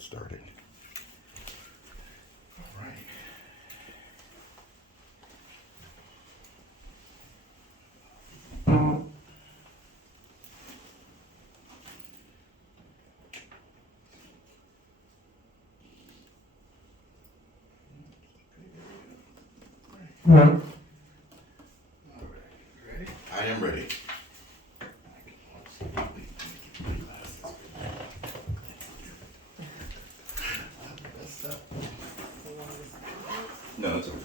get started. All right. All right, ready? I am ready. No, it's okay.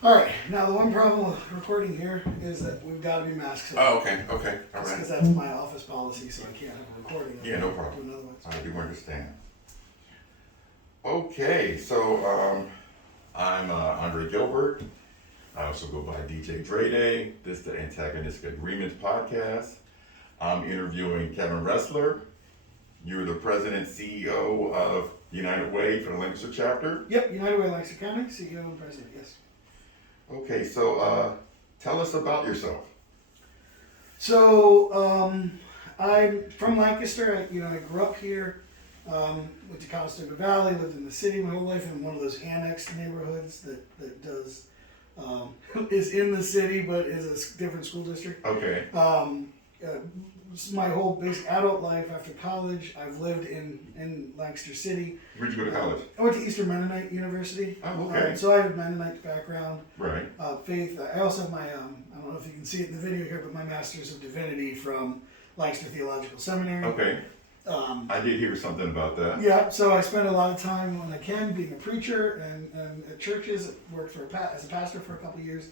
All right, now the one problem with recording here is that we've got to be masked. Oh, okay, all Because right. that's my office policy, so I can't have a recording. Yeah, no problem. Do another one. I do understand. Okay, so I'm Andre Gilbert. I also go by DJ Dre Day. This is the Antagonistic Agreements podcast. I'm interviewing Kevin Ressler. You're the president CEO of United Way for the Lancaster chapter. Yep, United Way Lancaster County, CEO and president, yes. Okay, so tell us about yourself. So, I'm from Lancaster. I grew up here, went to Conestoga Valley, lived in the city my whole life in one of those annexed neighborhoods that does, is in the city but is a different school district. Okay. My whole basic adult life after college, I've lived in Lancaster City. Where'd you go to college? I went to Eastern Mennonite University. Oh, okay. So I have a Mennonite background. Right. Faith. I also have my, I don't know if you can see it in the video here, but my Master's of Divinity from Lancaster Theological Seminary. Okay. I did hear something about that. Yeah, so I spend a lot of time when I can being a preacher and at churches. Worked as a pastor for a couple of years.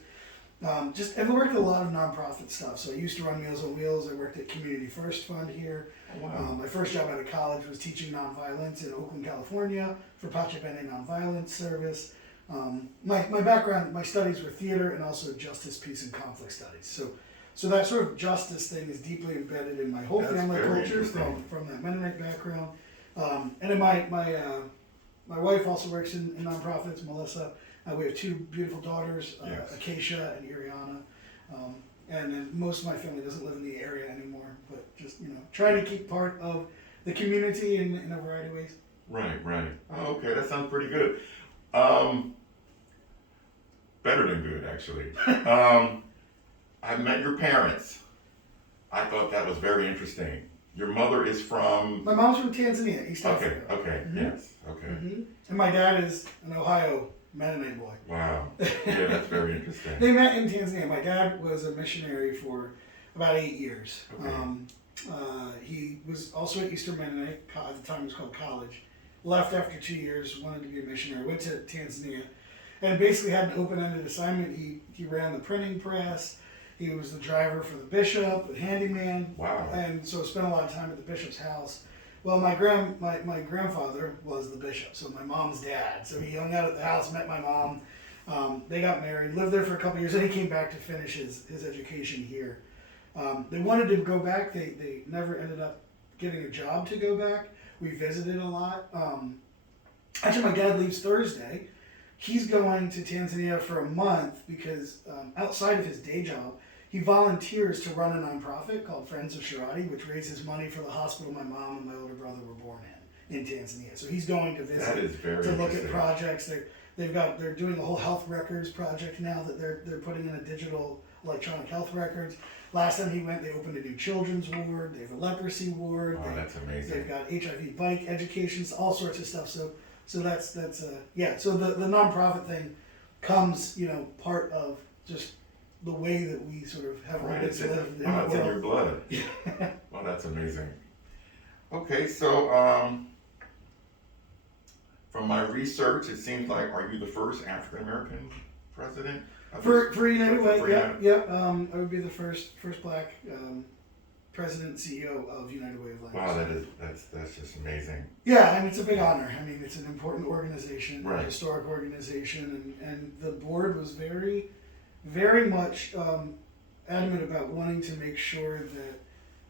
I've worked at a lot of nonprofit stuff. So I used to run Meals on Wheels. I worked at Community First Fund here. Oh, wow. My first job out of college was teaching nonviolence in Oakland, California for Pacha Bene Nonviolence Service. My background, my studies were theater and also justice, peace, and conflict studies. So that sort of justice thing is deeply embedded in my whole That's family very culture interesting. from that Mennonite background. And then my wife also works in nonprofits, Melissa. We have two beautiful daughters, Yes. Acacia and Iriana. And then most of my family doesn't live in the area anymore, but just, trying to keep part of the community in a variety of ways. Right. Oh, okay, that sounds pretty good. Better than good, actually. I met your parents. I thought that was very interesting. Your mother is from... My mom's from Tanzania, East Africa. Okay, Mhm. yes, okay. Mm-hmm. And my dad is an Ohio Mennonite boy. Wow, yeah, that's very interesting. They met in Tanzania. My dad was a missionary for about 8 years. Okay. He was also at Eastern Mennonite, at the time it was called college. Left after 2 years, wanted to be a missionary, went to Tanzania, and basically had an open-ended assignment. He ran the printing press. He was the driver for the bishop, the handyman. Wow. And so spent a lot of time at the bishop's house. Well, my grandfather was the bishop, so my mom's dad. So he hung out at the house, met my mom. They got married, lived there for a couple years, and he came back to finish his education here. They wanted to go back. They never ended up getting a job to go back. We visited a lot. Actually, my dad leaves Thursday. He's going to Tanzania for a month because outside of his day job, he volunteers to run a nonprofit called Friends of Sharati, which raises money for the hospital my mom and my older brother were born in Tanzania. So he's going to visit That is very to look interesting. at projects. They're doing a whole health records project now that they're putting in a digital electronic health records. Last time he went, they opened a new children's ward. They have a leprosy ward. Wow, that's amazing. They've got HIV bike education, all sorts of stuff. So that's yeah. So the nonprofit thing comes, part of just the way that we sort of have Right, always it's lived in the your world. blood. Well, that's amazing. Okay, so from my research, it seems like, are you the first African American president? For United Way, for yep, United- yep. I would be the first black president and CEO of United Way of Lancaster. Wow, that's just amazing. Yeah, and it's a big honor. I mean, it's an important organization, Right. a historic organization, and the board was very, very much adamant about wanting to make sure that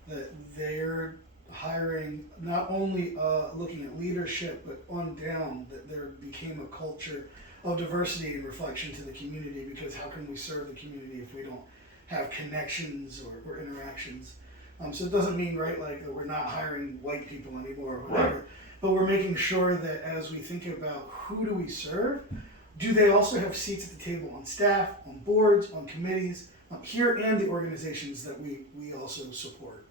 that they're hiring, not only looking at leadership, but on down, that there became a culture of diversity and reflection to the community, because how can we serve the community if we don't have connections or interactions? So it doesn't mean, right, like that we're not hiring white people anymore or whatever, Right. but we're making sure that as we think about who do we serve, do they also have seats at the table on staff, on boards, on committees, here and the organizations that we also support.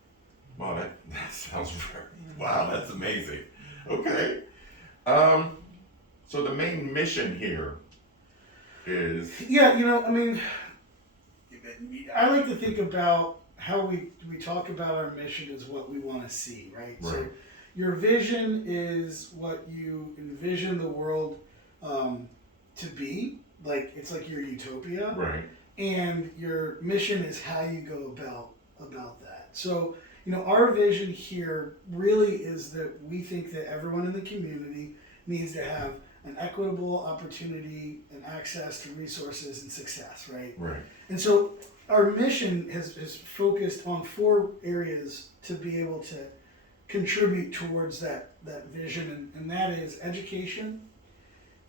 Wow, that sounds very, wow, that's amazing. Okay. So the main mission here is, Yeah, I mean, I like to think about how we talk about our mission is what we want to see, right? So Right. your vision is what you envision the world to be, like it's like your utopia, right, and your mission is how you go about that. So our vision here really is that we think that everyone in the community needs to have an equitable opportunity and access to resources and success, right? right, And so our mission has focused on 4 areas to be able to contribute towards that vision, and that is education,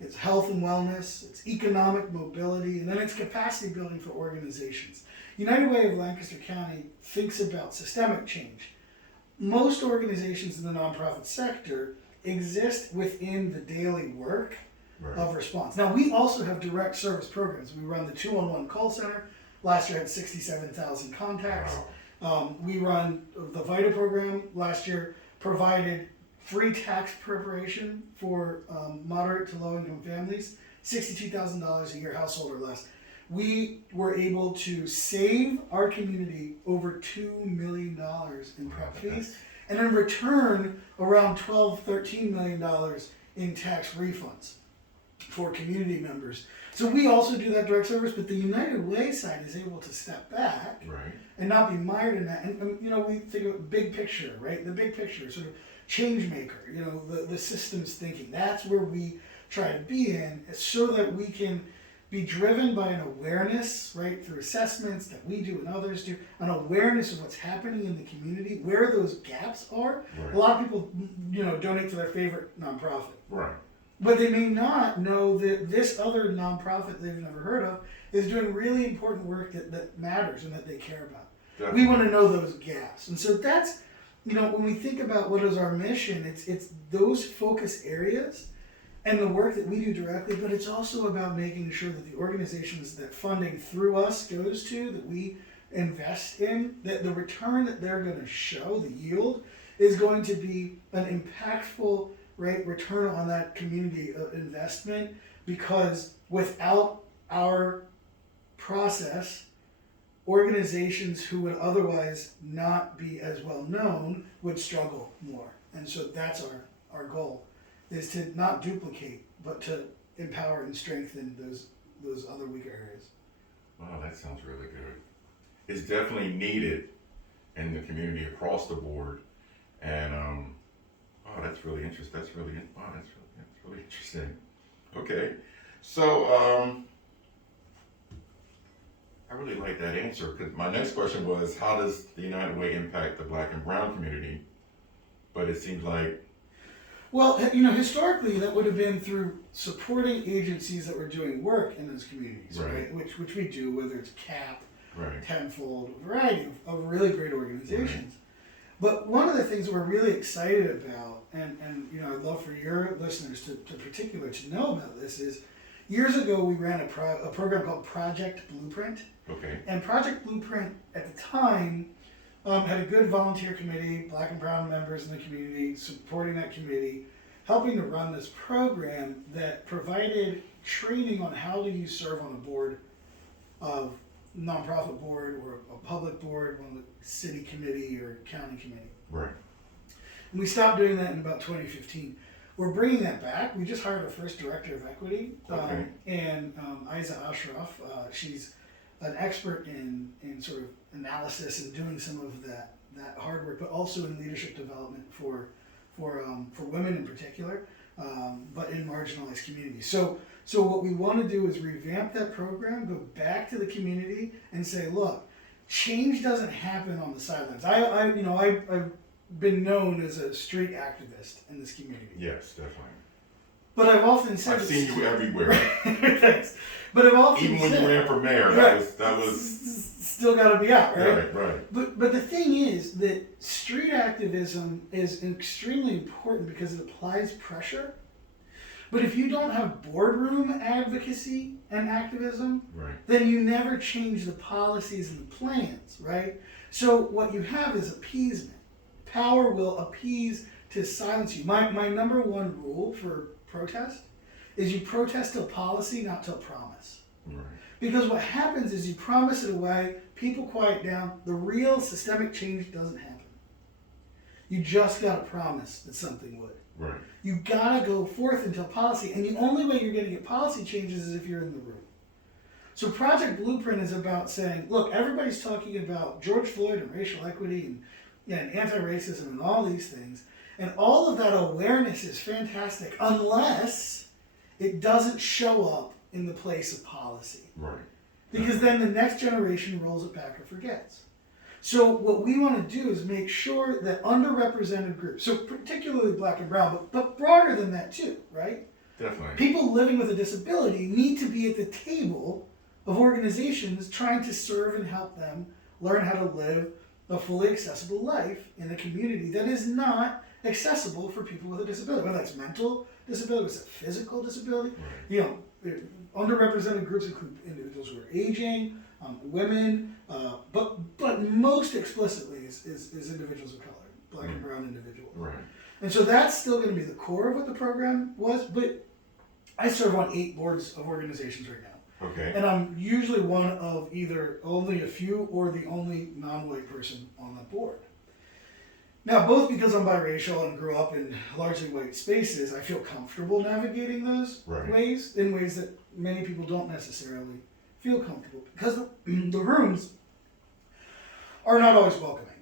it's health and wellness, it's economic mobility, and then it's capacity building for organizations. United Way of Lancaster County thinks about systemic change. Most organizations in the nonprofit sector exist within the daily work right, of response. Now, we also have direct service programs. We run the 211 call center. Last year had 67,000 contacts. wow, We run the VITA program. Last year provided free tax preparation for moderate to low income families, $62,000 a year, household or less. We were able to save our community over $2 million in prep fees, and in return around $12-13 million in tax refunds for community members. So we also do that direct service, but the United Way side is able to step back right, and not be mired in that. And we think of big picture, right? The big picture, sort of change maker, the systems thinking. That's where we try to be in, so that we can be driven by an awareness, right, through assessments that we do and others do, an awareness of what's happening in the community, where those gaps are. right, A lot of people, donate to their favorite nonprofit, right, but they may not know that this other nonprofit they've never heard of is doing really important work that matters and that they care about. definitely. We want to know those gaps. And so that's, when we think about what is our mission, it's those focus areas and the work that we do directly, but it's also about making sure that the organizations that funding through us goes to, that we invest in, that the return that they're going to show, the yield, is going to be an impactful, right, return on that community investment, because without our process, organizations who would otherwise not be as well known would struggle more. And so that's our goal, is to not duplicate, but to empower and strengthen those other weaker areas. Wow, that sounds really good. It's definitely needed in the community across the board, and oh, that's really interesting. That's really interesting. Okay, so I really like that answer, because my next question was, how does the United Way impact the Black and Brown community? But it seems like, Well, historically that would have been through supporting agencies that were doing work in those communities, Right. right? Which we do, whether it's CAP, right, Tenfold, a variety of really great organizations. But one of the things we're really excited about, and I'd love for your listeners to particular to know about this, is years ago we ran a program called Project Blueprint. okay, And Project Blueprint at the time had a good volunteer committee, Black and Brown members in the community, supporting that committee, helping to run this program that provided training on how do you serve on a board of nonprofit board or a public board, one of the city committee or county committee. right, And we stopped doing that in about 2015. We're bringing that back. We just hired our first director of equity, Okay. and Isa Ashraf. She's an expert in sort of analysis and doing some of that hard work, but also in leadership development for women in particular, but in marginalized communities. So what we want to do is revamp that program, go back to the community, and say, look, change doesn't happen on the sidelines. I've been known as a street activist in this community. Yes, definitely. But I've often said I've seen you everywhere. Thanks. But I've often Even when said, you ran for mayor, right, that was still got to be out, right? right. But the thing is that street activism is extremely important because it applies pressure. But if you don't have boardroom advocacy and activism, Right. then you never change the policies and the plans, right? So what you have is appeasement. Power will appease to silence you. My number one rule for protest is you protest till policy, not till promise. Right. Because what happens is you promise it away, people quiet down, the real systemic change doesn't happen. You just gotta promise that something would. Right. You gotta go forth until policy, and the only way you're gonna get policy changes is if you're in the room. So Project Blueprint is about saying, look, everybody's talking about George Floyd and racial equity and anti-racism and all these things, and all of that awareness is fantastic unless it doesn't show up in the place of policy. Right. Because then the next generation rolls it back or forgets. So what we want to do is make sure that underrepresented groups, so particularly black and brown, but broader than that too, right? Definitely. People living with a disability need to be at the table of organizations trying to serve and help them learn how to live a fully accessible life in a community that is not accessible for people with a disability, whether that's mental disability, whether it's a physical disability. Right. Underrepresented groups include individuals who are aging, women, but most explicitly is individuals of color, black and brown individuals. Right. And so that's still going to be the core of what the program was, but I serve on 8 boards of organizations right now. Okay. And I'm usually one of either only a few or the only non-white person on that board. Now, both because I'm biracial and grew up in largely white spaces, I feel comfortable navigating those ways, in ways that many people don't necessarily feel comfortable, because the rooms are not always welcoming.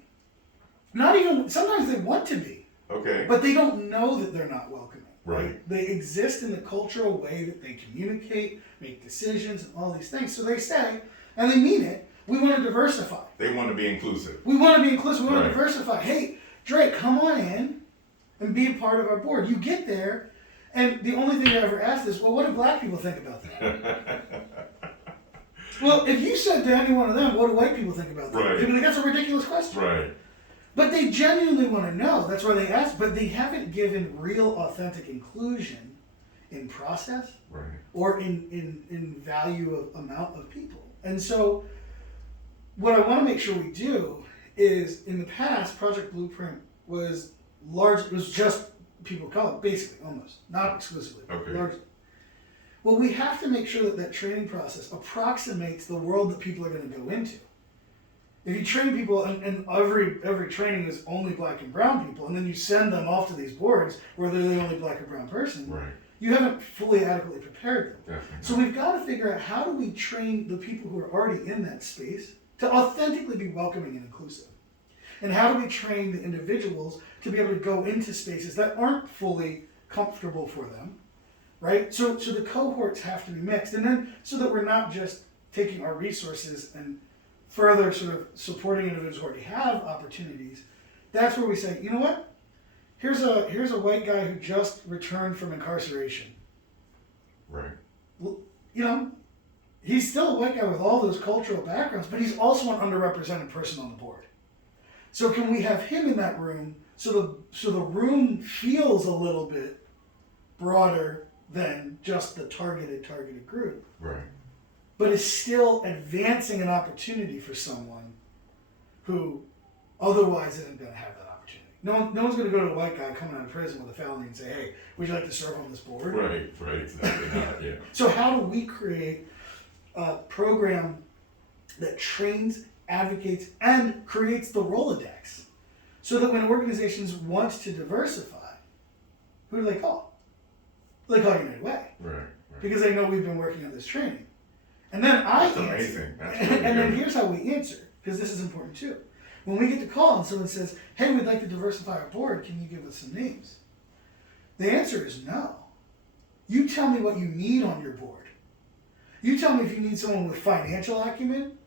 Not even, sometimes they want to be. Okay. But they don't know that they're not welcoming. Right. They exist in the cultural way that they communicate, make decisions, and all these things. So they say, and they mean it, we want to diversify. They want to be inclusive. We want to be inclusive, we want to Right. diversify. Hey, Drake, come on in and be a part of our board. You get there, and the only thing I ever asked is, well, what do black people think about that? Well, if you said to any one of them, what do white people think about that? Right. They'd be like, that's a ridiculous question. Right. But they genuinely want to know. That's why they ask. But they haven't given real, authentic inclusion in process Right. or in value of amount of people. And so what I want to make sure we do is, in the past, Project Blueprint was just people of color, basically, almost, not exclusively, Okay. largely. Well, we have to make sure that that training process approximates the world that people are going to go into. If you train people, and every training is only black and brown people, and then you send them off to these boards where they're the only black or brown person, Right. you haven't fully adequately prepared them. Definitely. So we've got to figure out, how do we train the people who are already in that space to authentically be welcoming and inclusive? And how do we train the individuals to be able to go into spaces that aren't fully comfortable for them, right? So the cohorts have to be mixed, and then so that we're not just taking our resources and further sort of supporting individuals who already have opportunities. That's where we say, you know what? Here's a white guy who just returned from incarceration. Right. Well, you know, he's still a white guy with all those cultural backgrounds, but he's also an underrepresented person on the board. So can we have him in that room so the room feels a little bit broader than just the targeted group, Right. but is still advancing an opportunity for someone who otherwise isn't going to have that opportunity. No one's going to go to a white guy coming out of prison with a felony and say, hey, would you like to serve on this board? Right. Right. Exactly. Not, yeah. So how do we create a program that trains, advocates, and creates the Rolodex, so that when organizations want to diversify, who do they call? They call United Way. Right. Because they know we've been working on this training. And then I That's answer. amazing. That's really And then good. here's how we answer, because this is important too. When we get the call and someone says, hey, we'd like to diversify our board, can you give us some names? The answer is no. You tell me what you need on your board. You tell me if you need someone with financial acumen,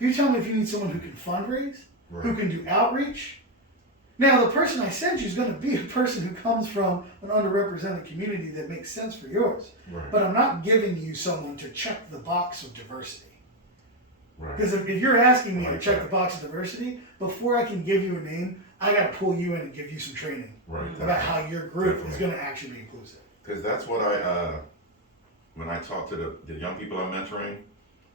You tell me if you need someone who can fundraise, Right. who can do outreach. Now, the person I send you is going to be a person who comes from an underrepresented community that makes sense for yours. Right. But I'm not giving you someone to check the box of diversity. Right. Because if you're asking me I to like check that. the box of diversity, before I can give you a name, I got to pull you in and give you some training Right. about how your group is Definitely. going to actually be inclusive. Because that's what when I talk to the young people I'm mentoring,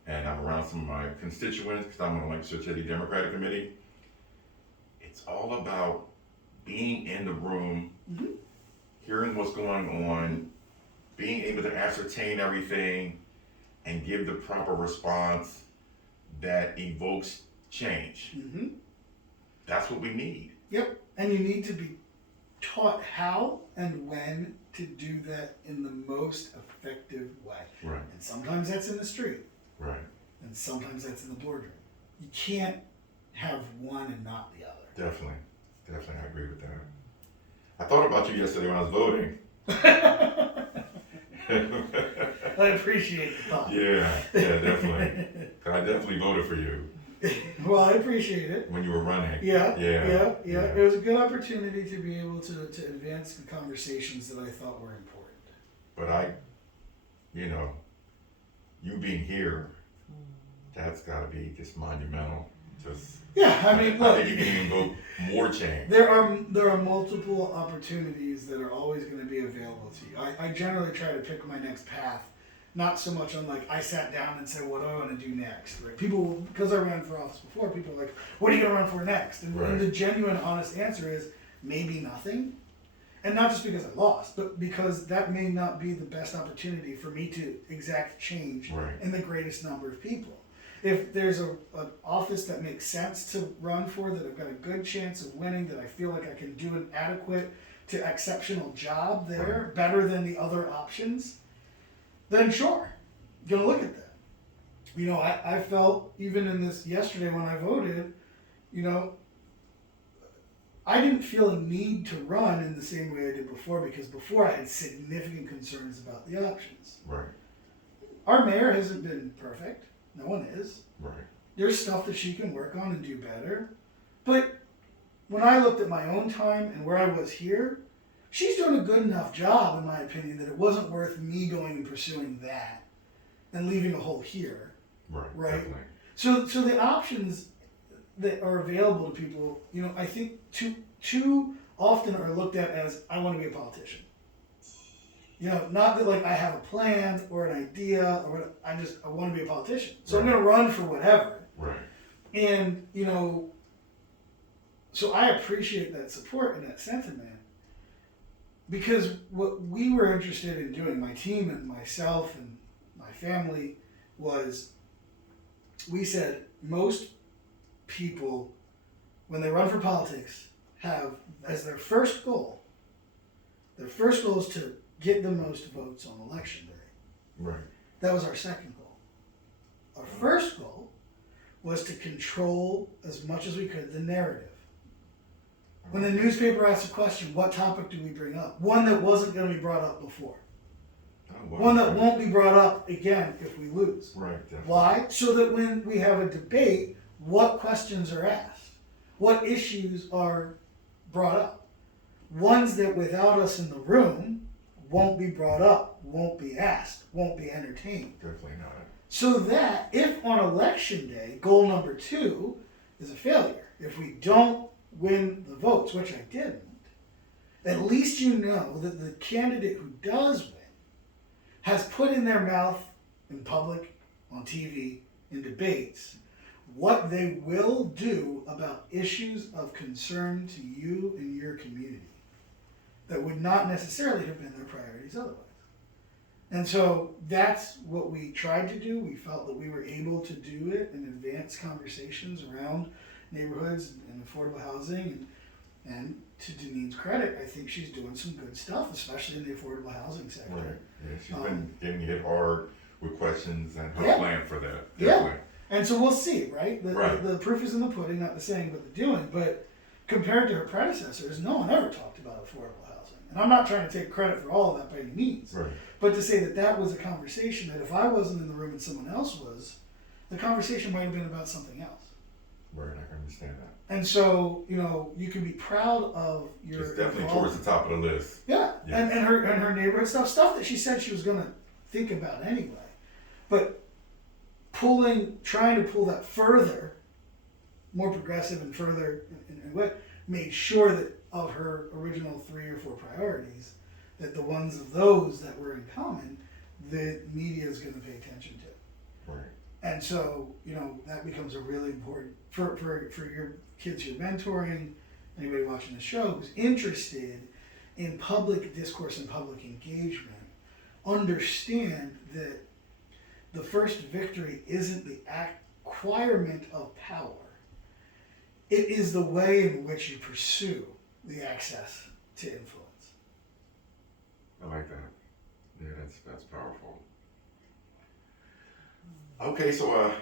and I'm around some of my constituents, because I'm on the Lancaster City Democratic Committee, it's all about being in the room, Mhm. hearing what's going on, being able to ascertain everything, and give the proper response that evokes change. Mm-hmm. That's what we need. Yep. And you need to be taught how and when to do that in the most effective way. Right. And sometimes that's in the street, Right. and sometimes that's in the boardroom. You can't have one and not the other. Definitely. Definitely, I agree with that. I thought about you yesterday when I was voting. I appreciate the thought. Yeah, definitely. I definitely voted for you Well, I appreciate it. when you were running. Yeah. Yeah. It was a good opportunity to be able to advance the conversations that I thought were important. But you being here, that's got to be just monumental. Just, Yeah, I mean, look, I think you can invoke more change. there are multiple opportunities that are always going to be available to you. I generally try to pick my next path, not so much on like I sat down and said, what do I want to do next? Right? People, because I ran for office before, people are like, what are you going to run for next? And, Right. and the genuine, honest answer is maybe nothing. And not just because I lost, but because that may not be the best opportunity for me to exact change Right. in the greatest number of people. If there's an office that makes sense to run for, that I've got a good chance of winning, that I feel like I can do an adequate to exceptional job there, better than the other options, then sure, I'm gonna look at that. I felt even in this yesterday when I voted, I didn't feel a need to run in the same way I did before, because before I had significant concerns about the options. Right. Our mayor hasn't been perfect. No one is. Right. There's stuff that she can work on and do better. But when I looked at my own time and where I was here, she's doing a good enough job, in my opinion, that it wasn't worth me going and pursuing that and leaving a hole here. Right. Right. Definitely. So the options that are available to people, I think too often are looked at as, I want to be a politician. Not that like I have a plan or an idea or what, I want to be a politician. So I'm Right. going to run for whatever. Right. And, so I appreciate that support and that sentiment, because what we were interested in doing, my team and myself and my family, was we said most people, when they run for politics, have as their first goal is to get the most votes on election day. Right. That was our second goal. Our first goal was to control as much as we could the narrative. When the newspaper asks a question, what topic do we bring up? One that wasn't going to be brought up before. One that won't be brought up again if we lose. Right. Definitely. Why? So that when we have a debate, what questions are asked? What issues are brought up? Ones that without us in the room won't be brought up, won't be asked, won't be entertained. Definitely not. So that if on election day, goal number 2 is a failure, if we don't win the votes, which I didn't, at least you know that the candidate who does win has put in their mouth in public, on TV, in debates, what they will do about issues of concern to you and your community that would not necessarily have been their priorities otherwise. And so that's what we tried to do. We felt that we were able to do it and advance conversations around neighborhoods and affordable housing. And to Denine's credit, I think she's doing some good stuff, especially in the affordable housing sector. Right. Yeah, she's been getting hit hard with questions and her Yeah. plan for that. Yeah. Definitely. And so we'll see, right? Right. The proof is in the pudding, not the saying, but the doing. But compared to her predecessors, no one ever talked about affordable housing. And I'm not trying to take credit for all of that by any means. Right. But to say that that was a conversation that if I wasn't in the room and someone else was, the conversation might have been about something else. Right, I can understand that. And so, you can be proud of your. It's definitely towards the top of the list. Yeah, Yes. and her neighborhood stuff that she said she was gonna think about anyway, but trying to pull that further, more progressive and further, and what made sure that of her original 3 or 4 priorities, that the ones of those that were in common, the media is going to pay attention to. Right. And so, that becomes a really important, for your kids you're mentoring, anybody watching the show who's interested in public discourse and public engagement, understand that the first victory isn't the acquirement of power. It is the way in which you pursue the access to influence. I like that. Yeah, that's powerful. Okay, so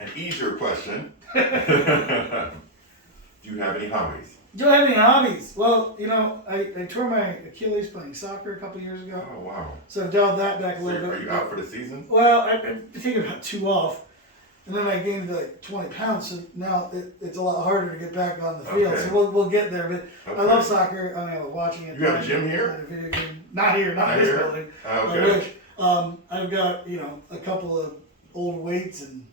an easier question. Do you have any hobbies? Do I have any hobbies? Well, I tore my Achilles playing soccer a couple years ago. Oh, wow. So I've dialed that back a So little are bit. you out for the season? Well, I've taken about 2 off. And then I gained like 20 pounds, so now it's a lot harder to get back on the field. Okay. So we'll get there. But Okay. I love soccer. I love watching it. You have a gym here? Playing a video game. Not here, not in this here? building. Okay. I wish. I've got a couple of old weights and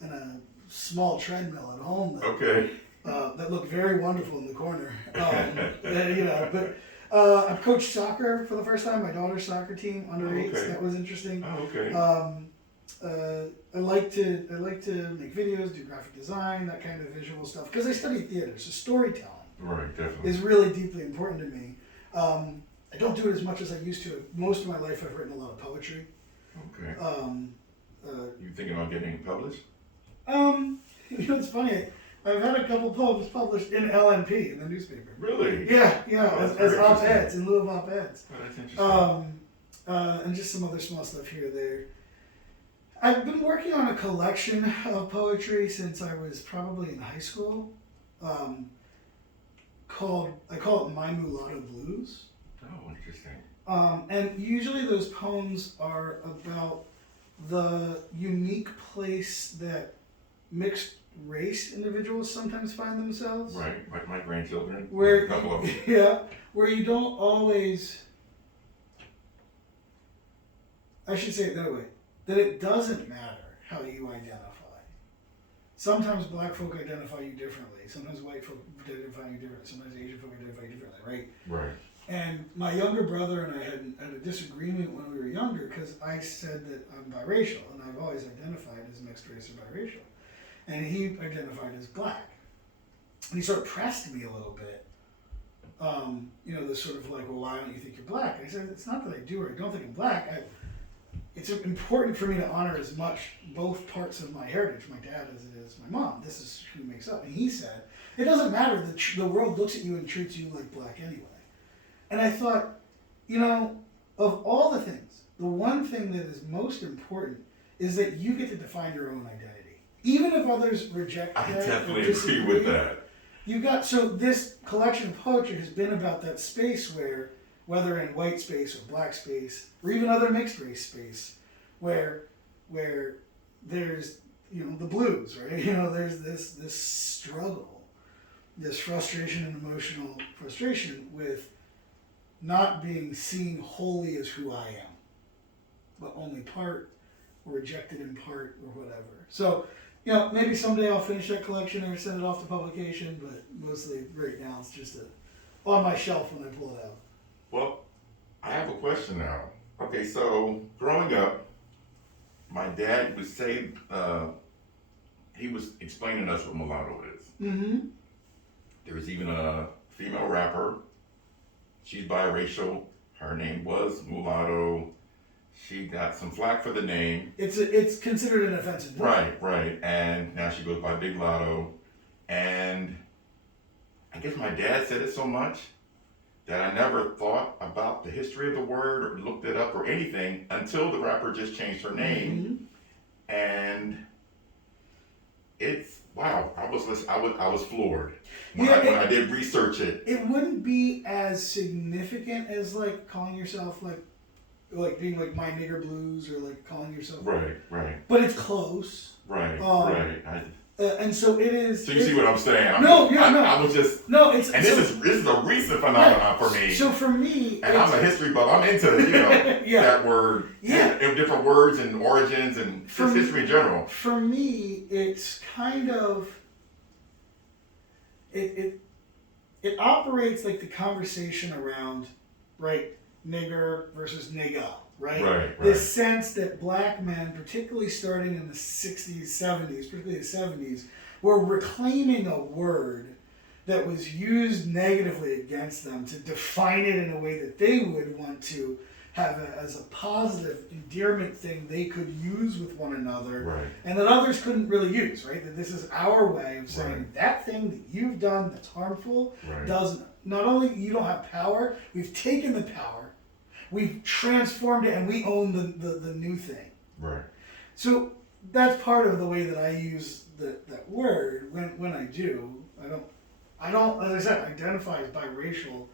a small treadmill at home Okay. that look very wonderful in the corner. But I've coached soccer for the first time. My daughter's soccer team under 8s. Okay. That was interesting. Oh, okay. I like to make videos, do graphic design, that kind of visual stuff, because I study theater, so storytelling Right, definitely. is really deeply important to me. I don't do it as much as I used to. Most of my life I've written a lot of poetry. Okay. You thinking about getting it published? It's funny, I've had a couple poems published in LNP, in the newspaper. Really? Yeah, Oh, that's as very op-eds, in lieu of op-eds. Oh, that's interesting. And just some other small stuff here or there. I've been working on a collection of poetry since I was probably in high school. I call it My Mulatto Blues. Oh, interesting. And usually those poems are about the unique place that mixed race individuals sometimes find themselves. Right, like my grandchildren. Where, a couple of them. yeah, where you don't always, I should say it that way, that it doesn't matter how you identify. Sometimes black folk identify you differently. Sometimes white folk identify you differently. Sometimes Asian folk identify you differently, right? Right. And my younger brother and I had a disagreement when we were younger because I said that I'm biracial, and I've always identified as mixed race or biracial. And he identified as black. And he sort of pressed me a little bit. This sort of like, well, why don't you think you're black? And I said, it's not that I do or I don't think I'm black. It's important for me to honor as much both parts of my heritage, my dad as it is my mom. This is who makes up. And he said, it doesn't matter. The world looks at you and treats you like black anyway. And I thought, of all the things, the one thing that is most important is that you get to define your own identity. Even if others reject that. I definitely agree with that. So this collection of poetry has been about that space where, whether in white space or black space, or even other mixed race space, where there's, the blues, right? There's this struggle, this frustration and emotional frustration with not being seen wholly as who I am, but only part, or rejected in part, or whatever. So, maybe someday I'll finish that collection or send it off to publication, but mostly right now it's just on my shelf when I pull it out. Well, I have a question now. Okay, so growing up, my dad would say, he was explaining to us what mulatto is. Mm-hmm. There's even a female rapper. She's biracial. Her name was Mulatto. She got some flack for the name. It's considered an offensive name. Right. And now she goes by Big Lotto. And I guess my dad said it so much that I never thought about the history of the word or looked it up or anything until the rapper just changed her name. Mm-hmm. And it's, wow, I was floored when I did research it. It wouldn't be as significant as like calling yourself like like being like my nigger blues or like calling yourself. Right. But it's close. Right. And so it is. So you see what I'm saying? No. I was just. No, it's. And this is a recent phenomenon for me. So for me, and I'm a history buff. I'm into that word, and different words and origins and just history in general. For me, it's kind of it operates like the conversation around nigger versus nigga, right? This sense that black men, particularly starting in the 60s, 70s, particularly the 70s, were reclaiming a word that was used negatively against them to define it in a way that they would want to have as a positive endearment thing they could use with one another, and that others couldn't really use, right? That this is our way of saying that thing that you've done that's harmful doesn't. Not only you don't have power, we've taken the power, we've transformed it, and we own the new thing. Right. So that's part of the way that I use that word when I do. I don't, as I said, identify as biracial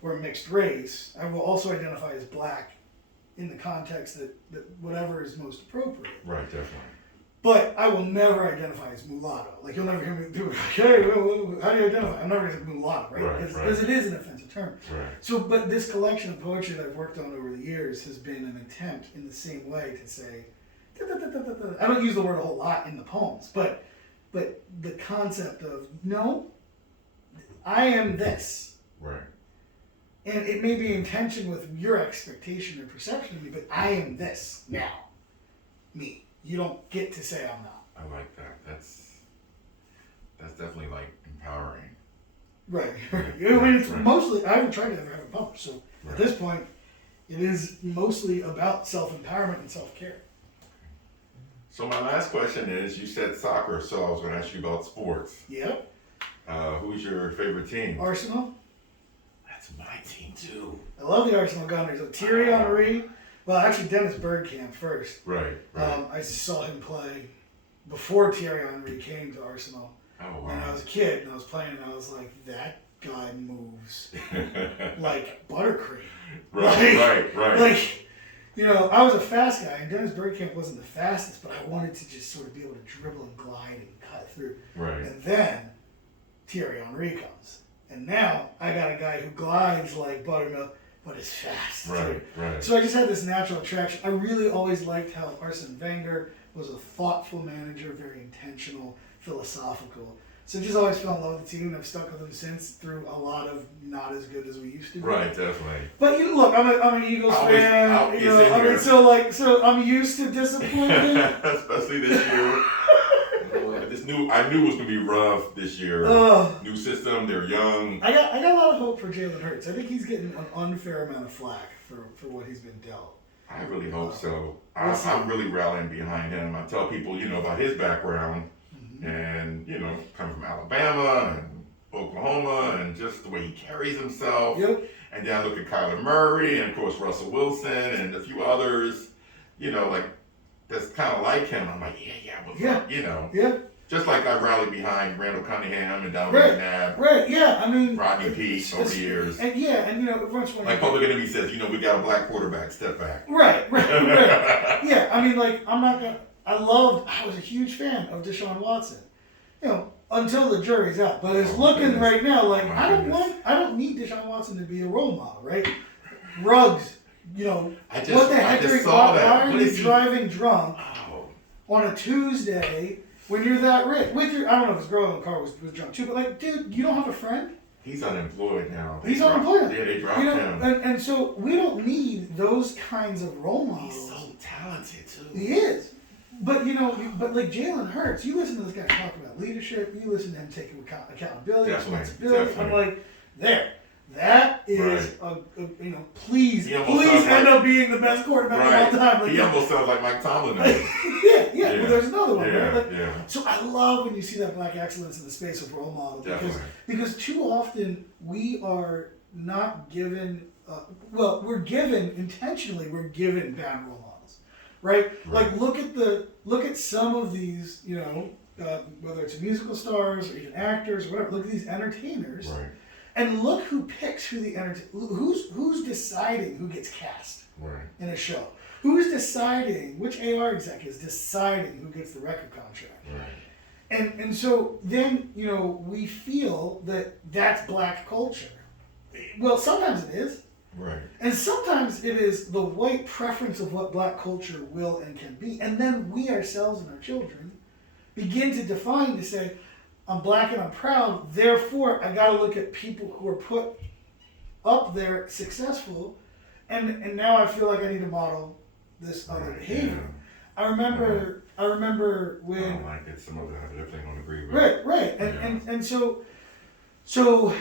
or mixed race. I will also identify as black in the context that whatever is most appropriate. Right, definitely. But I will never identify as mulatto. Like, you'll never hear me do, hey, how do you identify? I'm never going to say mulatto, right? Because it is an offensive term. Right. So, but this collection of poetry that I've worked on over the years has been an attempt in the same way to say, I don't use the word a whole lot in the poems, but the concept of, no, I am this. Right. And it may be in tension with your expectation or perception of me, but I am this now. Me. You don't get to say I'm not. I like that. That's definitely like empowering. Right. I mean, it's mostly, I haven't tried to ever have it published, so at this point, it is mostly about self-empowerment and self-care. So my last question is, you said soccer, so I was going to ask you about sports. Yep. Who's your favorite team? Arsenal. That's my team too. I love the Arsenal Gunners. So Thierry Henry. Well, actually, Dennis Bergkamp first. Right. I saw him play before Thierry Henry came to Arsenal. Oh, wow. When I was a kid and I was playing, and I was like, that guy moves like buttercream. Right. Like, I was a fast guy, and Dennis Bergkamp wasn't the fastest, but I wanted to just sort of be able to dribble and glide and cut through. Right. And then Thierry Henry comes. And now I got a guy who glides like buttermilk, but is fast. Right. So I just had this natural attraction. I really always liked how Arsene Wenger was a thoughtful manager, very intentional, philosophical. So just always fell in love with the team, and I've stuck with them since through a lot of not as good as we used to be. Right, definitely. But look, I'm an Eagles fan. So I'm used to disappointment. Especially this year. I knew it was gonna be rough this year. New system, they're young. I got a lot of hope for Jalen Hurts. I think he's getting an unfair amount of flack for what he's been dealt. I really hope so. I'm really rallying behind him. I tell people, about his background, and coming from Alabama and Oklahoma, and just the way he carries himself. Yep. And then I look at Kyler Murray, and of course Russell Wilson, and a few others. That's kind of like him. I'm like, yeah. Just like I rallied behind Randall Cunningham and Donovan McNabb. Right, yeah. I mean, Rodney Peete over the years. And everyone's like Public Enemy says, we got a black quarterback, step back. Right. Yeah, I mean, like, I was a huge fan of Deshaun Watson. Until the jury's out. But it's looking right now like, I don't need Deshaun Watson to be a role model, right? Ruggs, what the heck why are you driving drunk on a Tuesday when you're that rich? I don't know if his girl in the car was drunk too, but like, dude, you don't have a friend? He's unemployed now. He's unemployed. Yeah, they dropped him. And so we don't need those kinds of role models. He's so talented too. He is. But but like Jalen Hurts, you listen to this guy talk about leadership, you listen to him taking accountability, responsibility. I'm like, that is please end up being the best quarterback of all time. Like, he almost sounds like Mike Tomlin. yeah. Well, there's another one, right? Yeah. So I love when you see that black excellence in the space of role model because too often we are not given. We're given intentionally. We're given bad role models, right? Like look at some of these, whether it's musical stars or even actors, or whatever. Look at these entertainers. Right. And look who picks who the who's deciding who gets cast. Right. in a show? Who's deciding, which AR exec is deciding who gets the record contract? Right. And so then, you know, we feel that that's black culture. Well, sometimes it is. Right. And sometimes it is the white preference of what black culture will and can be. And then we ourselves and our children begin to define to say, I'm black and I'm proud, therefore I gotta look at people who are put up there successful, and now I feel like I need to model this other behavior. Yeah. I remember when I don't like it. Some of it I definitely don't agree with. right. And so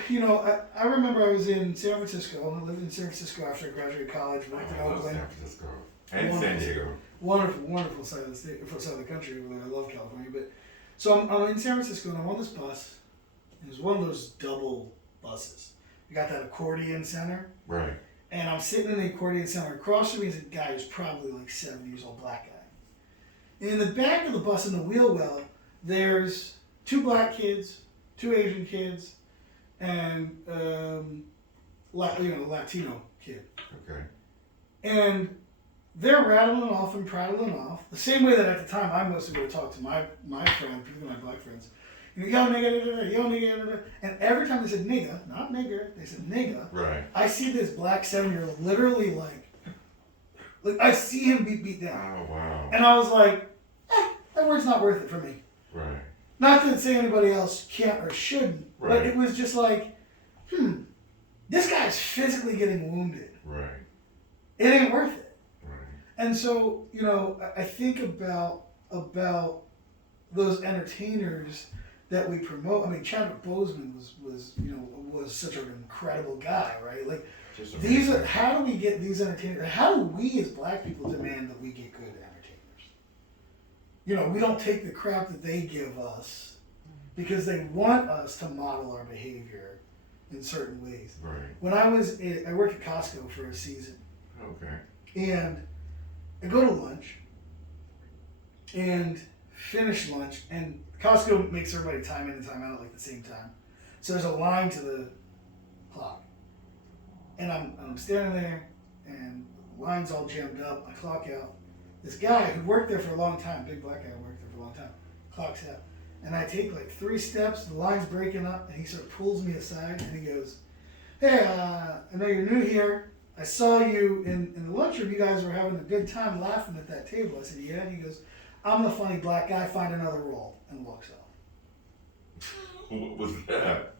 you know, I remember I was in San Francisco. I lived in San Francisco after I graduated college, went to I love Oakland. San Francisco. And San Diego. Wonderful side of the state, side of the country. I love California, but so I'm in San Francisco and I'm on this bus. It was one of those double buses. You got that accordion center, Right. and I'm sitting in the accordion center. Across from me is a guy who's probably like 70 years old, black guy. And in the back of the bus in the wheel well, there's 2 black kids, 2 Asian kids, and Latino kid. Okay. And they're rattling off and prattling off the same way that at the time I mostly would talk to my friend, people, my black friends. You know, yo nigga, da, da, da, yo nigga, da, da. And every time they said nigga, not nigger, they said nigga. Right. I see this black 7-year-old literally like I see him beat down. Oh wow. And I was like, that word's not worth it for me. Right. Not to say anybody else can't or shouldn't, but Right. it was just like, this guy's physically getting wounded. Right. It ain't worth it. Right. And so, you know, I think about those entertainers that we promote. I mean, Chadwick Boseman was such an incredible guy, right? Like, Just these amazing. are, how do we get these entertainers? How do we as black people demand that we get good entertainers? You know, we don't take the crap that they give us because they want us to model our behavior in certain ways. Right. When I worked at Costco for a season, Okay. and I go to lunch and finish lunch, and Costco makes everybody time in and time out at like the same time. So there's a line to the clock. And I'm standing there, and the line's all jammed up. I clock out. This guy who worked there for a long time, big black guy who worked there for a long time, clocks out. And I take like 3 steps, the line's breaking up, and he sort of pulls me aside, and he goes, hey, I know you're new here. I saw you in the lunchroom. You guys were having a good time laughing at that table. I said, yeah. And he goes, I'm the funny black guy. Find another role. And walks off. What was that?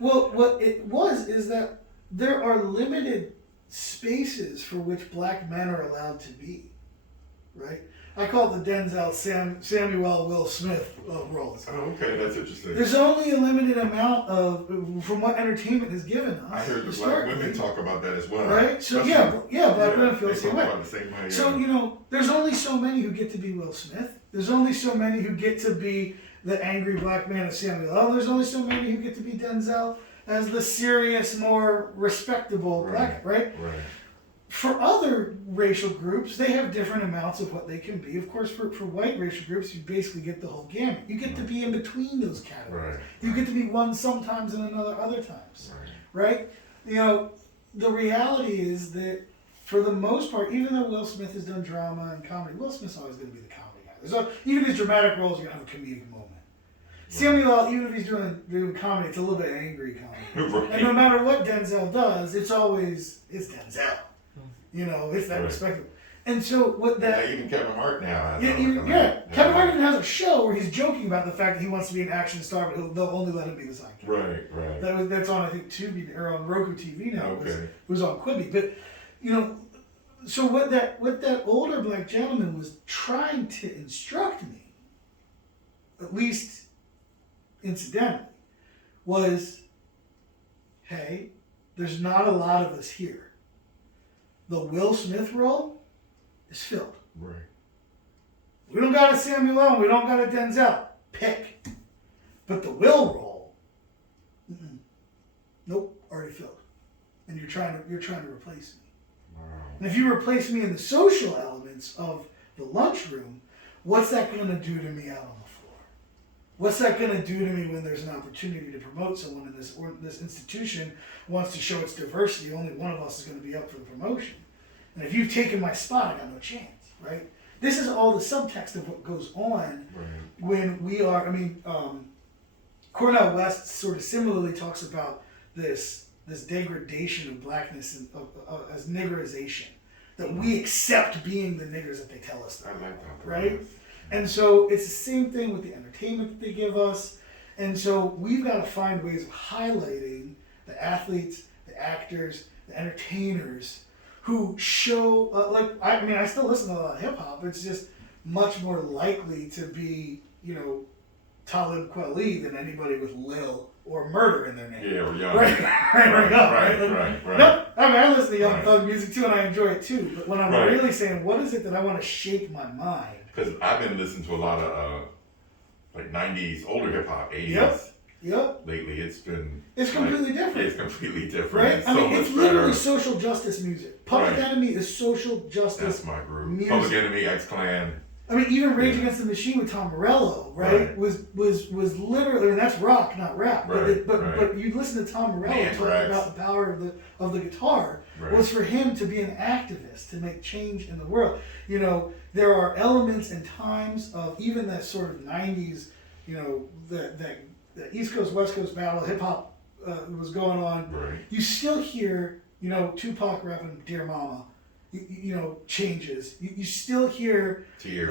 Well, what it was is that there are limited spaces for which black men are allowed to be, right? I call it the Denzel Samuel Will Smith roles. Oh, okay, that's interesting. There's only a limited amount of, from what entertainment has given us. I heard the black women talk about that as well. Right? So Especially- black women feel they the same talk way. about the same way. So, you know, there's only so many who get to be Will Smith. There's only so many who get to be the angry black man of Samuel L. There's only so many who get to be Denzel as the serious, more respectable black, right? Right. For other racial groups, they have different amounts of what they can be. Of course, for white racial groups, you basically get the whole gamut. You get to be in between those categories. Right. You get to be one sometimes and another other times, Right. right? You know, the reality is that for the most part, even though Will Smith has done drama and comedy, Will Smith's always going to be the comedy guy. So even his dramatic roles, you're going to have a comedic moment. Samuel L., even if he's doing comedy, it's a little bit angry comedy. Right. And no matter what Denzel does, it's Denzel. You know, it's that Right. respectable. And so what that... Yeah, even Kevin Hart now has Kevin Hart even has a show where he's joking about the fact that he wants to be an action star, but they'll only let him be the sidekick. Right. That's on, I think, Tubi, or on Roku TV now. Okay. It was on Quibi. But, you know, so what that older black gentleman was trying to instruct me, at least incidentally, was, hey, there's not a lot of us here. The Will Smith role is filled. Right. We don't got a Samuel L. We don't got a Denzel. Pick. But the Will role, nope, already filled. And you're trying to replace me. Wow. And if you replace me in the social elements of the lunchroom, what's that going to do to me out on the floor? What's that going to do to me when there's an opportunity to promote someone in this institution wants to show its diversity? Only one of us is going to be up for the promotion. And if you've taken my spot, I got no chance, right? This is all the subtext of what goes on when we are, Cornel West sort of similarly talks about this degradation of blackness and as niggerization, that we accept being the niggers that they tell us that, I like that. right? And so it's the same thing with the entertainment that they give us. And so we've got to find ways of highlighting the athletes, the actors, the entertainers who show, I still listen to a lot of hip hop. It's just much more likely to be, Talib Kweli than anybody with Lil or murder in their name. Yeah, or Young. Right. Right. I listen to Young Thug music too, and I enjoy it too. But when I'm really saying, what is it that I want to shape my mind? Because I've been listening to a lot of 90s, older hip hop, 80s. Yep. Lately, it's completely different. It's completely different. Right? It's it's literally social justice music. Public Enemy is social justice. That's my group. Music. Public Enemy, X-Clan. Even Rage Against the Machine with Tom Morello, right? Was literally, that's rock, not rap. But you listen to Tom Morello talk about the power of the guitar. Was for him to be an activist, to make change in the world. There are elements and times of even that sort of 90s, that East Coast, West Coast battle, hip hop was going on. Right. You still hear, Tupac rapping Dear Mama. Changes. You still hear tears.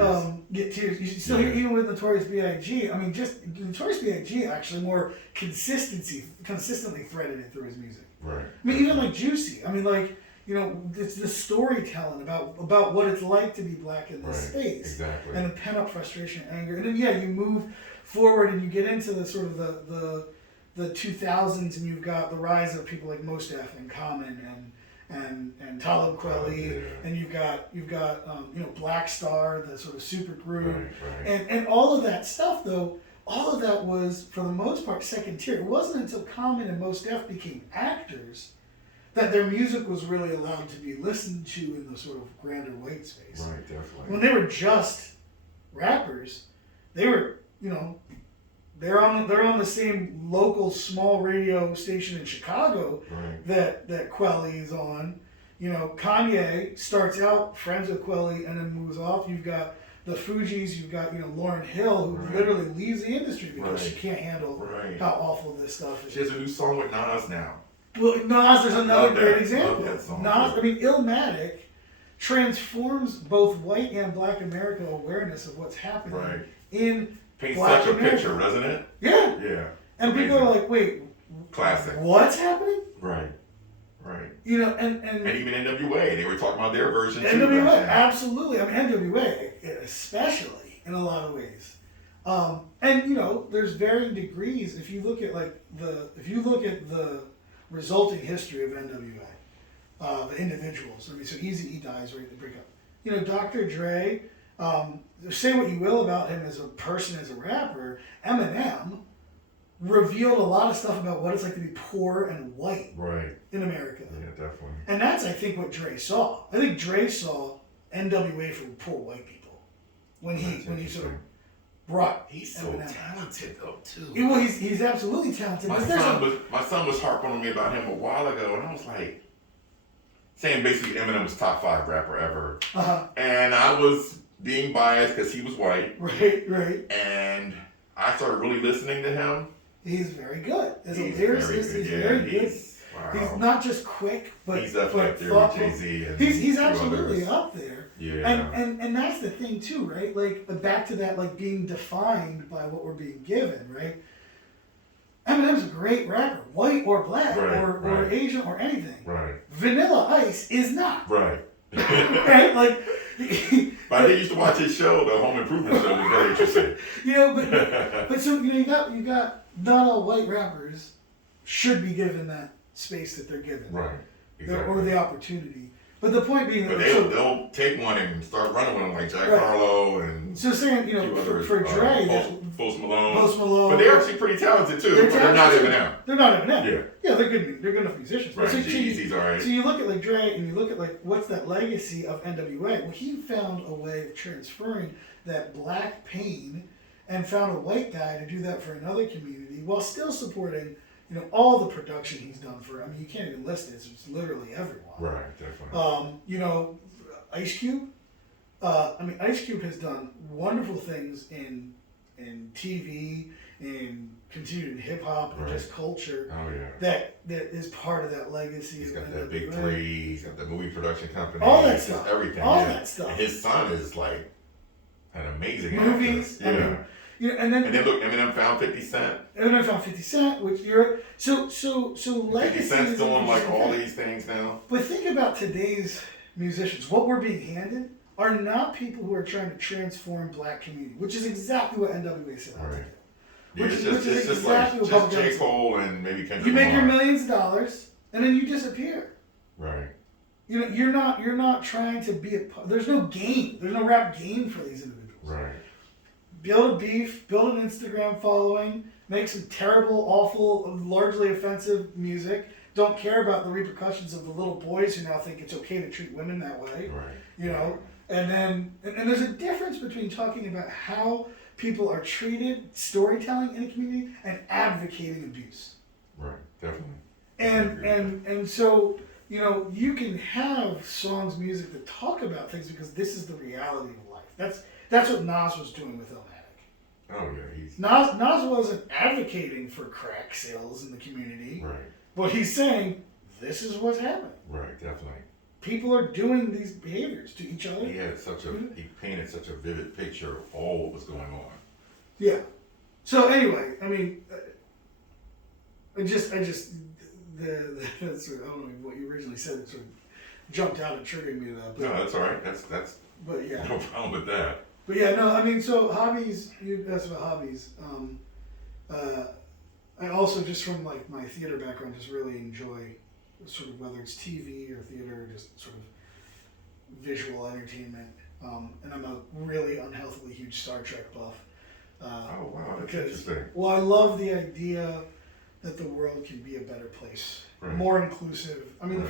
Tears. You still hear, even with Notorious B.I.G. Just Notorious B.I.G. actually more consistently threaded it through his music. Right. Even like Juicy. It's the storytelling about what it's like to be black in this space. Exactly. And the pent up frustration and anger. And then you move forward and you get into the sort of the 2000s, and you've got the rise of people like Mos Def and Common and Talib Kweli, and you've got Black Star, the sort of super group, and all of that stuff. Though all of that was for the most part second tier. It wasn't until Common and Mos Def became actors that their music was really allowed to be listened to in the sort of grander white space. Right, definitely. When they were just rappers, they were they're on the same local small radio station in Chicago that Kweli is on. Kanye starts out friends with Kweli and then moves off. You've got the Fugees, you've got Lauryn Hill, who literally leaves the industry because she can't handle how awful this stuff is. She has a new song with Nas now. Well, Nas, there's another great example. Love that song. Nas, Illmatic transforms both white and black America awareness of what's happening in Paints Black such a America. picture, doesn't it? Yeah. Yeah. And people are like, wait. Classic. What's happening? Right. And even NWA, they were talking about their version too. NWA, absolutely. NWA, especially in a lot of ways. There's varying degrees. If you look at the resulting history of NWA, the individuals. So Eazy-E dies right at the breakup. Dr. Dre. Say what you will about him as a person, as a rapper, Eminem revealed a lot of stuff about what it's like to be poor and white in America. Yeah, definitely. And that's, I think, what Dre saw. I think Dre saw NWA for poor white people when he sort of brought. He's so Eminem. talented though too. Well, he's absolutely talented. My son was harping on me about him a while ago, and I was like, saying basically Eminem was top 5 rapper ever, and I was being biased because he was white. Right. And I started really listening to him. He's very good. As a lyricist, he's very good. He's not just quick, but he's up there with Jay-Z and he's absolutely up there. Yeah. And that's the thing too, right? Back to that, being defined by what we're being given, right? Eminem's a great rapper, white or black or Asian or anything. Right. Vanilla Ice is not. Right. Right? But I used to watch his show, the Home Improvement Show, was very interesting. But so you got not all white rappers should be given that space that they're given. Right. Exactly. Or the opportunity. But the point being that they'll take one and start running with them like Jack Harlow and so saying, for Dre, Post Malone. But they're actually pretty talented too. They're not Eminem. They're not Eminem. Yeah, they're good. They're good enough musicians. Right. So Jeezy's alright. So you look at Dre and you look at what's that legacy of NWA? Well, he found a way of transferring that black pain and found a white guy to do that for another community while still supporting all the production he's done for. I mean, you can't even list it. It's literally everyone. Right, definitely. Ice Cube. Ice Cube has done wonderful things in TV, in continued hip hop, and just culture. Oh yeah. That is part of that legacy. He's got that big three. He's got the movie production company. All that stuff. Everything. All that stuff. And his son is like an amazing movies. actor. Yeah. And then look, Eminem found 50 Cent. Eminem found 50 Cent, which you're so legacy. 50 Cent's doing like all these things now. But think about today's musicians. What we're being handed are not people who are trying to transform black community, which is exactly what NWA said. Right. Which it's is just exactly like what J. Cole and maybe Kendrick You make Lamar. your millions of dollars and then you disappear. Right. You're not trying to be there's no gain. There's no rap gain for these individuals. Right. Build a beef, build an Instagram following, make some terrible, awful, largely offensive music. Don't care about the repercussions of the little boys who now think it's okay to treat women that way. Right. And there's a difference between talking about how people are treated, storytelling in a community, and advocating abuse. Right, definitely. And so, you can have songs, music that talk about things because this is the reality of life. That's what Nas was doing with Illmatic. Oh yeah, Nas wasn't advocating for crack sales in the community. Right. But he's saying, this is what's happening. Right, definitely. People are doing these behaviors to each other. He painted such a vivid picture of all what was going on. Yeah. So anyway, I mean, I don't know what you originally said. It sort of jumped out and triggered me to that. No, that's all right. That's But yeah. no problem with that. But yeah, no, I mean, so hobbies. You asked about hobbies. I also just from like my theater background, just really enjoy sort of whether it's TV or theater, just sort of visual entertainment. And I'm a really unhealthily huge Star Trek buff. Oh wow, that's Because, interesting. well, I love the idea that the world can be a better place, Right. more inclusive. I mean, Right.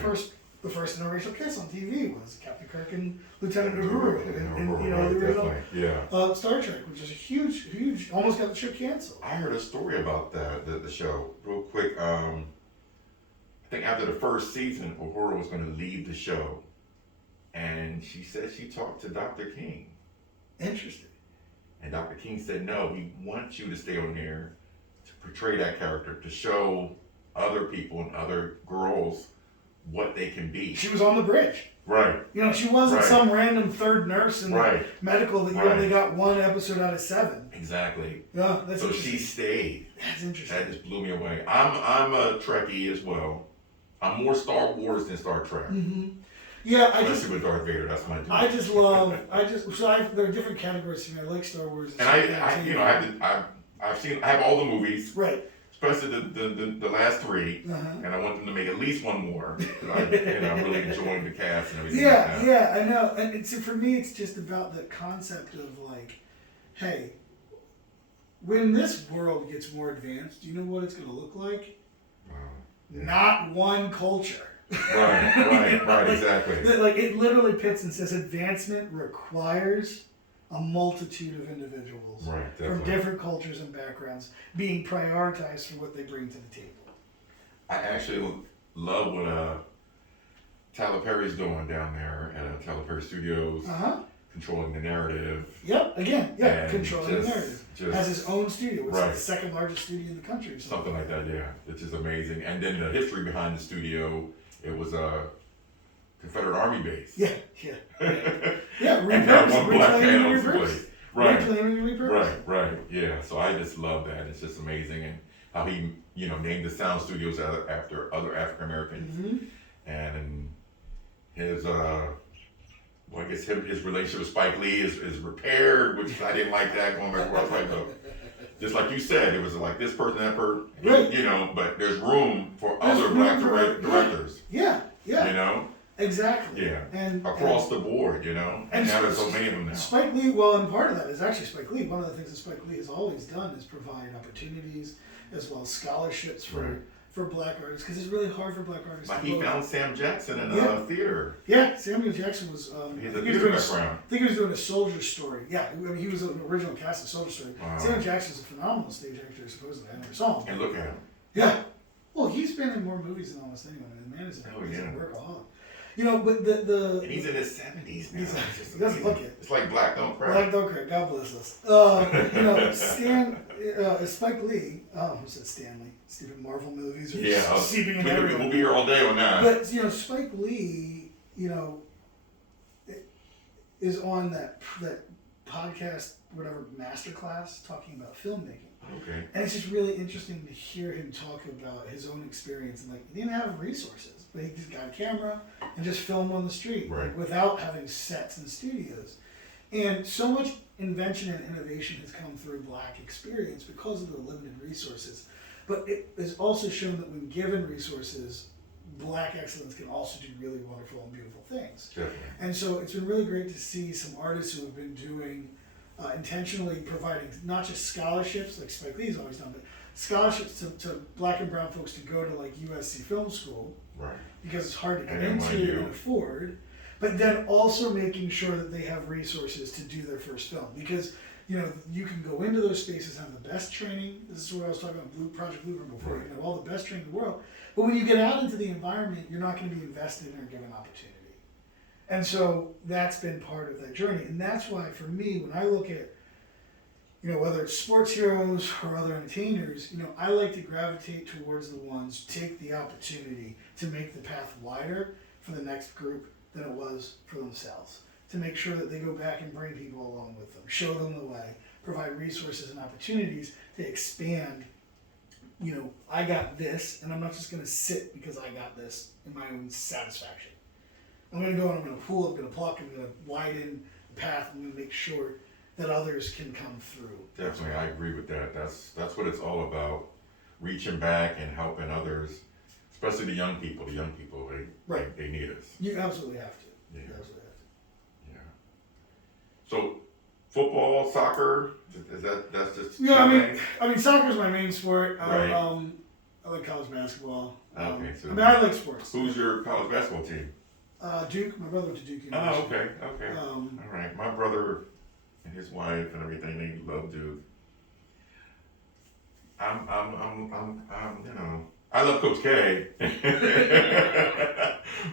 the first interracial kiss on TV was Captain Kirk and Lieutenant Uhuru, and Right, the original yeah. Star Trek, which is a huge, almost got the show canceled. I heard a story about that, the show, real quick. I think after the first season, Uhuru was going to leave the show, and she said she talked to Dr. King. Interesting. And Dr. King said, no, we want you to stay on there to portray that character, to show other people and other girls what they can be. She was on the bridge. Right. She wasn't Right. some random third nurse in Right. medical that you Right. only got one episode out of 7. Exactly. Yeah, that's So interesting. she stayed. That's interesting. That just blew me away. I'm a Trekkie as well. I'm more Star Wars than Star Trek. Mm-hmm. Yeah, Especially with Darth Vader. That's my. There are different categories for me. I like Star Wars. And I have all the movies, Right. especially the last 3, Uh-huh. and I want them to make at least one more. I'm really enjoying the cast and everything. Yeah, like that. yeah, I know. And for me, it's just about the concept of like, hey, when this world gets more advanced, do you know what it's going to look like? Wow. Not one culture. Right, exactly. Like it literally pits and says advancement requires a multitude of individuals Right, from definitely. different cultures and backgrounds being prioritized for what they bring to the table. I actually love what Tyler Perry's doing down there at Tyler Perry Studios, controlling the narrative. Yep, again, yeah, And controlling the narrative. Has his own studio, which Right. is the second largest studio in the country. Or Something like that, yeah, which is amazing. And then the history behind the studio, it was a Confederate Army base. Yeah. Yeah, And not one black man reclaiming owns the repurposing. place. Right, Reclaiming and repurposing. right, yeah. So I just love that. It's just amazing, and how he, named the sound studios after other African Americans, Mm-hmm. and his, I guess his relationship with Spike Lee is repaired, which I didn't like that going back. I was like, just like you said, it was like this person, that person, Right. but there's room for There's other room black for- directors. Yeah. Exactly. Yeah. And Across the board, and now there's so many of them now. Spike Lee, well, and part of that is actually Spike Lee. One of the things that Spike Lee has always done is provide opportunities as well as scholarships for black artists, because it's really hard for black artists Like to he go. found Sam Jackson in theater. Yeah, Samuel Jackson was. He has I a think theater background. I think he was doing a Soldier Story. Yeah, I mean, he was an original cast of Soldier Story. Wow. Samuel Jackson's a phenomenal stage actor, supposedly. I never saw him. And look at him. Yeah, he's been in more movies than almost anyone. The man is a workaholic. But and he's in his 70s now. He doesn't look it. It's like Black Don't Cry. Black Don't Cry. God bless us. Spike Lee. Who said Stanley? Stupid Marvel movies. Are seeping in everywhere. We'll be here all day on that. But Spike Lee, is on that podcast, whatever, masterclass, talking about filmmaking. Okay. And it's just really interesting to hear him talk about his own experience. And he didn't have resources, but he just got a camera and just filmed on the street, without having sets and studios. And so much invention and innovation has come through Black experience because of the limited resources. But it has also shown that when given resources, Black excellence can also do really wonderful and beautiful things. Definitely. And so it's been really great to see some artists who have been doing intentionally providing not just scholarships like Spike Lee's always done, but scholarships to Black and brown folks to go to USC Film School, because it's hard to get into and afford, but then also making sure that they have resources to do their first film, because you can go into those spaces and have the best training. This is what I was talking about Project Blueprint before. You have all the best training in the world, but when you get out into the environment, you're not going to be invested in or given opportunity. And so that's been part of that journey. And that's why, for me, when I look at, whether it's sports heroes or other entertainers, I like to gravitate towards the ones who take the opportunity to make the path wider for the next group than it was for themselves. To make sure that they go back and bring people along with them, show them the way, provide resources and opportunities to expand. I got this, and I'm not just going to sit because I got this in my own satisfaction. I'm going to go and I'm going to pull, I'm going to pluck, I'm going to widen the path, I'm going to make sure that others can come through. Definitely, I agree with that. That's what it's all about, reaching back and helping others, especially the young people. The young people, they need us. You absolutely have to. Yeah. You absolutely have to. Yeah. So, football, soccer, that's just... I mean, soccer's my main sport. Right. I like college basketball. Okay, so I like sports. Who's your college basketball team? Duke. My brother went to Duke University. Oh, okay. All right. My brother and his wife and everything, they love Duke. I love Coach K.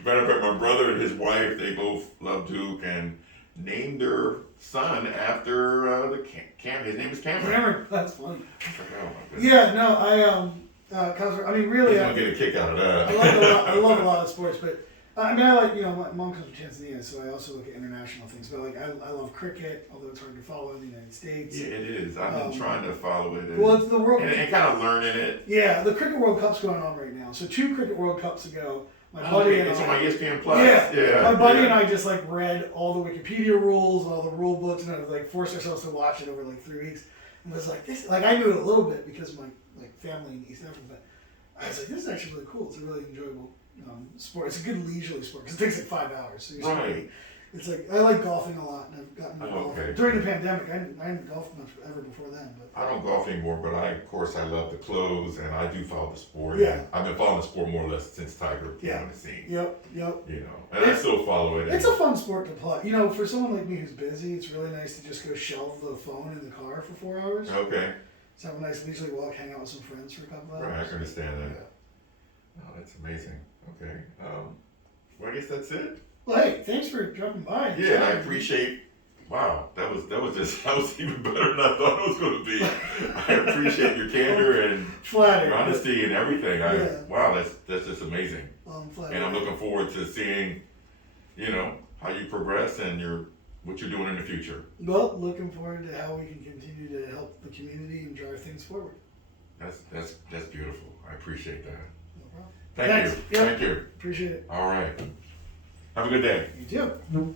Matter of fact, my brother and his wife, they both love Duke and named their son after the his name is Cameron. Cameron, that's funny. Oh, yeah, no, I mean, really, I get a kick out of that. I love a lot of sports, but I like, my mom comes from Tanzania, so I also look at international things. But I love cricket, although it's hard to follow in the United States. Yeah, it is. I've been trying to follow it. It's the World and kind of learning it. Yeah, the Cricket World Cup's going on right now. So 2 Cricket World Cups ago, my buddy and it's I, on my ESPN Plus. Yeah, my buddy and I just read all the Wikipedia rules, all the rule books, and forced ourselves to watch it over 3 weeks. And was this, I knew it a little bit because of my family in East Africa, but I was this is actually really cool. It's a really enjoyable sport. It's a good leisurely sport because it takes 5 hours. So it's I like golfing a lot, and I've gotten into golf during the pandemic. I hadn't golfed much ever before then. But I don't golf anymore, but of course I love the clothes, and I do follow the sport. Yeah, I've been following the sport more or less since Tiger came on the scene. Yep. And I still follow it. It's a fun sport to play. For someone like me who's busy, it's really nice to just go shelve the phone in the car for 4 hours. Okay. Just have a nice leisurely walk, hang out with some friends for a couple hours. Right, I can understand that. Yeah. Oh, that's amazing. Okay. Well, I guess that's it. Well, hey, thanks for dropping by. Yeah, and I appreciate. Wow, that was even better than I thought it was going to be. I appreciate your candor and your honesty and everything. Wow, that's just amazing. And I'm looking forward to seeing, how you progress and what you're doing in the future. Well, looking forward to how we can continue to help the community and drive things forward. That's beautiful. I appreciate that. No problem. Thank you. Yep. Thank you. Appreciate it. All right. Have a good day. You too.